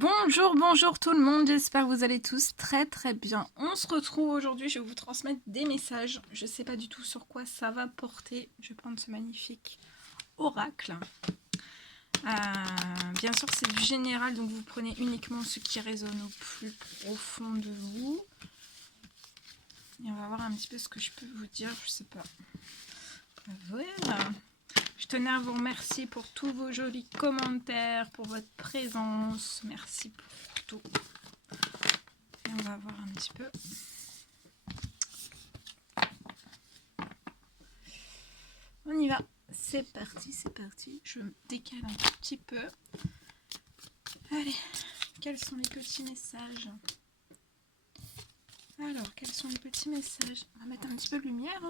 Bonjour, bonjour tout le monde, j'espère que vous allez tous très très bien. On se retrouve aujourd'hui, je vais vous transmettre des messages. Je ne sais pas du tout sur quoi ça va porter. Je vais prendre ce magnifique oracle. Bien sûr c'est du général, donc vous prenez uniquement ce qui résonne au plus profond de vous. Et on va voir un petit peu ce que je peux vous dire, je sais pas. Voilà. Je tenais à vous remercier pour tous vos jolis commentaires, pour votre présence. Merci pour tout. Et on va voir un petit peu. On y va. C'est parti, c'est parti. Je me décale un tout petit peu. Allez, quels sont les petits messages? Alors, quels sont les petits messages? On va mettre un petit peu de lumière.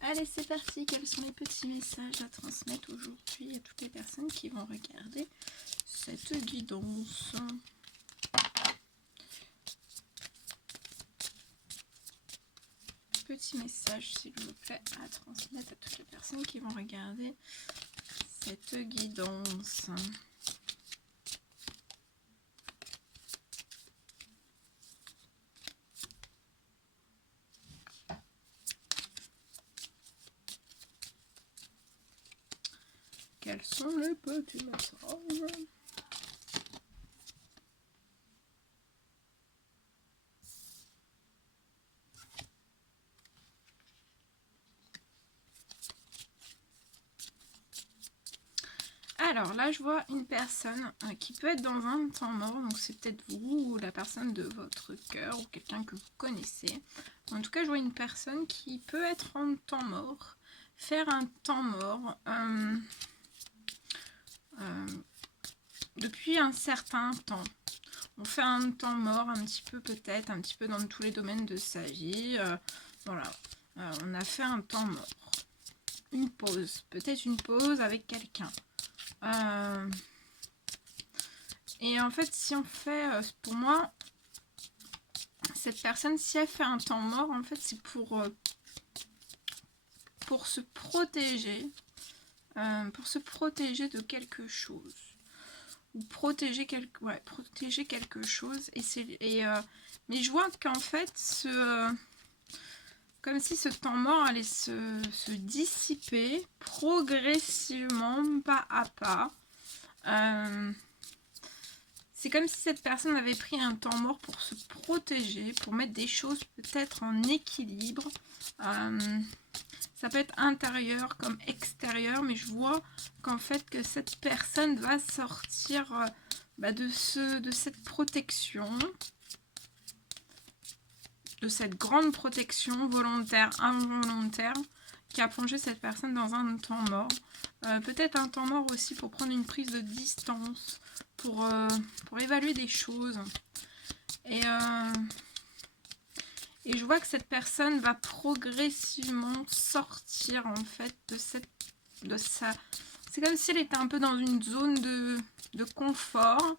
Allez, c'est parti. Quels sont les petits messages à transmettre aujourd'hui à toutes les personnes qui vont regarder cette guidance? Petit message, s'il vous plaît, à transmettre à toutes les personnes qui vont regarder cette guidance. Quels sont les petits messages? Alors là, je vois une personne qui peut être dans un temps mort, donc c'est peut-être vous ou la personne de votre cœur ou quelqu'un que vous connaissez. En tout cas, je vois une personne qui peut être en temps mort, faire un temps mort depuis un certain temps. On fait un temps mort un petit peu peut-être, un petit peu dans tous les domaines de sa vie. Voilà, on a fait un temps mort. Une pause, peut-être une pause avec quelqu'un. Et en fait, si on fait, pour moi, cette personne, si elle fait un temps mort, en fait, c'est pour se protéger, de quelque chose. Ou protéger quelque chose. Mais je vois qu'en fait, comme si ce temps mort allait se dissiper progressivement, pas à pas. C'est comme si cette personne avait pris un temps mort pour se protéger, pour mettre des choses peut-être en équilibre. Ça peut être intérieur comme extérieur, mais je vois qu'en fait que cette personne va sortir de cette protection, de cette grande protection volontaire, involontaire, qui a plongé cette personne dans un temps mort. Peut-être un temps mort aussi pour prendre une prise de distance, pour évaluer des choses. Et je vois que cette personne va progressivement sortir en fait de sa... C'est comme si elle était un peu dans une zone de confort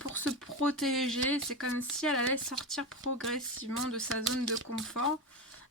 pour se protéger. C'est comme si elle allait sortir progressivement de sa zone de confort.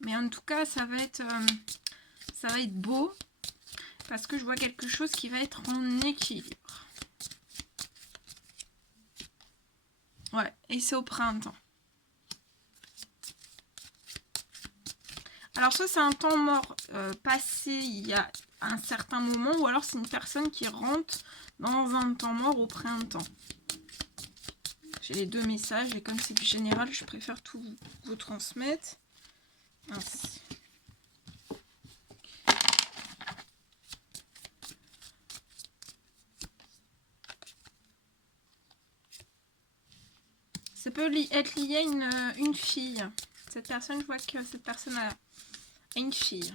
Mais en tout cas, ça va être beau parce que je vois quelque chose qui va être en équilibre. Ouais, et c'est au printemps. Alors ça, c'est un temps mort passé il y a un certain moment, ou alors c'est une personne qui rentre dans un temps mort au printemps. J'ai les deux messages, et comme c'est du général, je préfère tout vous transmettre. Ainsi. Ça peut être lié à une fille. Cette personne, je vois que cette personne a une fille.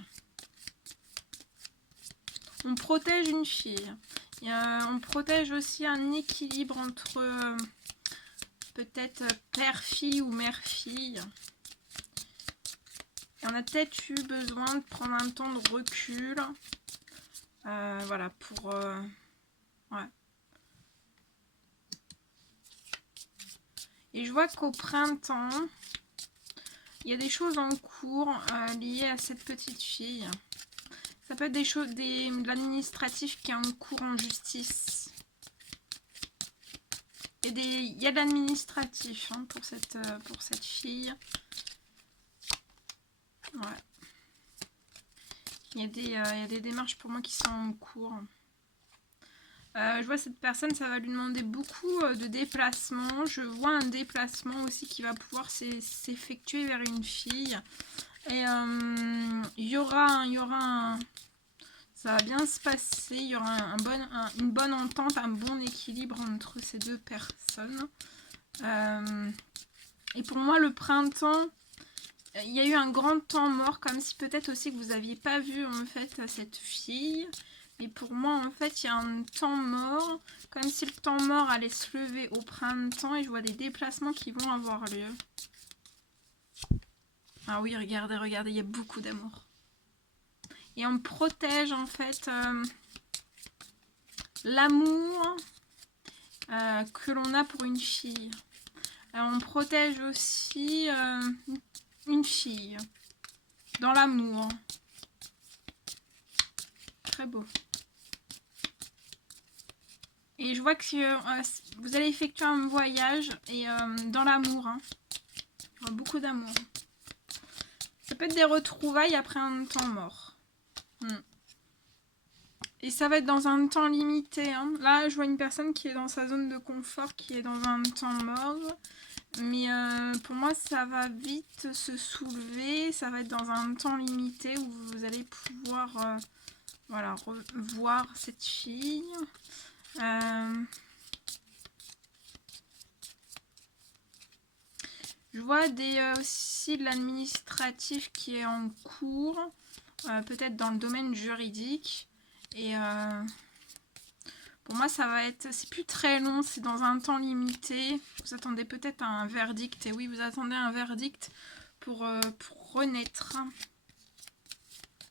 On protège une fille. On protège aussi un équilibre entre peut-être père-fille ou mère-fille. Et on a peut-être eu besoin de prendre un temps de recul. Voilà, pour... ouais. Et je vois qu'au printemps, il y a des choses en cours liées à cette petite fille. Ça peut être des choses, de l'administratif qui est en cours en justice. Il y a de l'administratif hein, pour cette fille. Ouais. Il y a des démarches pour moi qui sont en cours. Je vois cette personne, ça va lui demander beaucoup de déplacements. Je vois un déplacement aussi qui va pouvoir s'effectuer vers une fille. Et il y aura ça va bien se passer. Il y aura une bonne entente, un bon équilibre entre ces deux personnes. Et pour moi, le printemps, il y a eu un grand temps mort, comme si peut-être aussi que vous n'aviez pas vu en fait cette fille. Et pour moi, en fait, il y a un temps mort, comme si le temps mort allait se lever au printemps. Et je vois des déplacements qui vont avoir lieu. Ah oui, regardez, regardez, il y a beaucoup d'amour. Et on protège, en fait, l'amour que l'on a pour une fille. Alors, on protège aussi une fille dans l'amour. Très beau. Et je vois que vous allez effectuer un voyage et dans l'amour. Hein. Il y aura beaucoup d'amour. Ça peut être des retrouvailles après un temps mort. Et ça va être dans un temps limité. Hein. Là, je vois une personne qui est dans sa zone de confort, qui est dans un temps mort. Mais pour moi, ça va vite se soulever. Ça va être dans un temps limité où vous allez pouvoir voilà, revoir cette fille. Je vois aussi de l'administratif qui est en cours, peut-être dans le domaine juridique. Et pour moi, ça va être, c'est plus très long, c'est dans un temps limité. Vous attendez peut-être un verdict. Et oui, vous attendez un verdict pour renaître.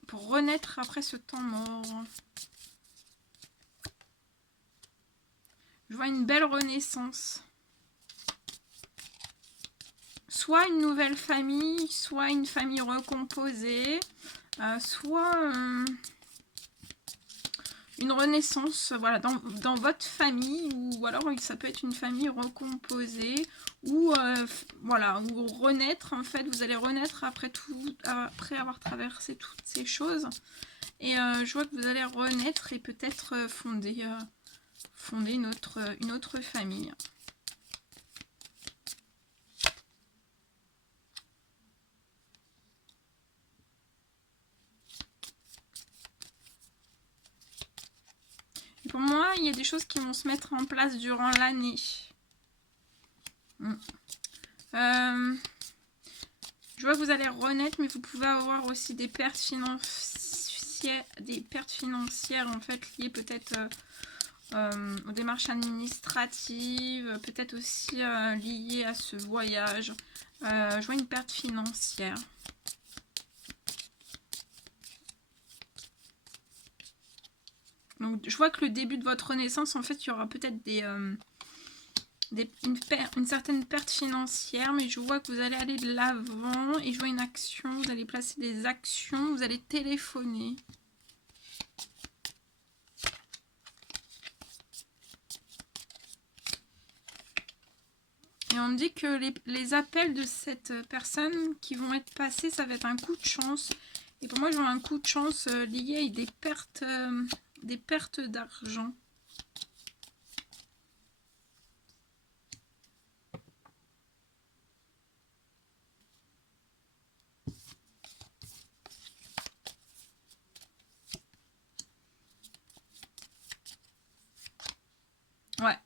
Pour renaître après ce temps mort. Je vois une belle renaissance. Soit une nouvelle famille, soit une famille recomposée, soit une renaissance voilà, dans votre famille, ou alors ça peut être une famille recomposée, ou voilà, ou renaître, en fait, vous allez renaître après avoir traversé toutes ces choses. Et je vois que vous allez renaître et peut-être fonder une autre famille. Pour moi, il y a des choses qui vont se mettre en place durant l'année. Je vois que vous allez renaître, mais vous pouvez avoir aussi des pertes financières, en fait liées peut-être aux démarches administratives, peut-être aussi liées à ce voyage. Je vois une perte financière. Donc, je vois que le début de votre renaissance, en fait, il y aura peut-être une certaine perte financière, mais je vois que vous allez aller de l'avant et je vois une action, vous allez placer des actions, vous allez téléphoner. Et on me dit que les appels de cette personne qui vont être passés, ça va être un coup de chance. Et pour moi, je vois un coup de chance lié à des pertes d'argent. Ouais.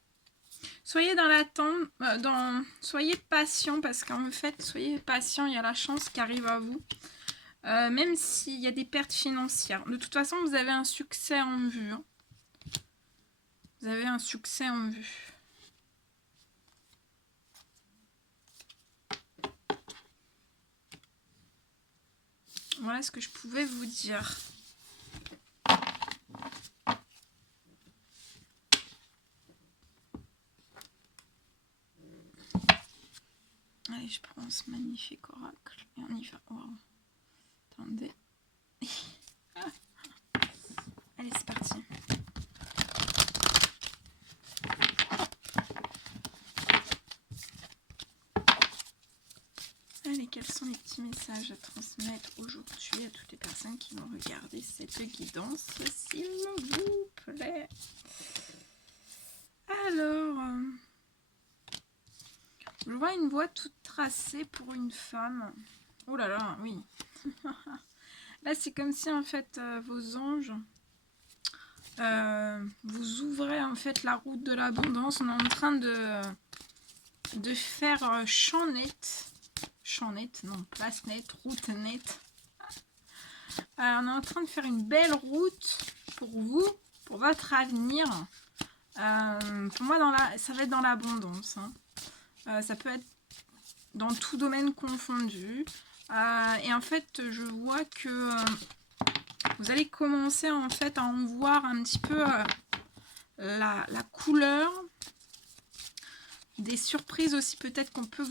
Soyez dans l'attente, soyez patient parce qu'en fait, soyez patient, il y a la chance qui arrive à vous. Même s'il y a des pertes financières. De toute façon, vous avez un succès en vue. Hein. Vous avez un succès en vue. Voilà ce que je pouvais vous dire. Allez, je prends ce magnifique oracle et on y va. Wow. Attendez. Allez, c'est parti. Allez, quels sont les petits messages à transmettre aujourd'hui à toutes les personnes qui vont regarder cette guidance, s'il vous plaît? Alors, je vois une voie toute tracée pour une femme. Oh là là, oui. Là, c'est comme si, en fait, vos anges vous ouvrez, en fait, la route de l'abondance. On est en train de faire champ net. Champ net, non, place nette, route nette. On est en train de faire une belle route pour vous, pour votre avenir. Pour moi, ça va être dans l'abondance. Hein. Ça peut être dans tout domaine confondu. Et en fait, je vois que vous allez commencer en fait à en voir un petit peu la couleur. Des surprises aussi peut-être qu'on peut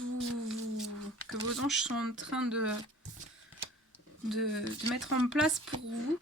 que vos anges sont en train de mettre en place pour vous.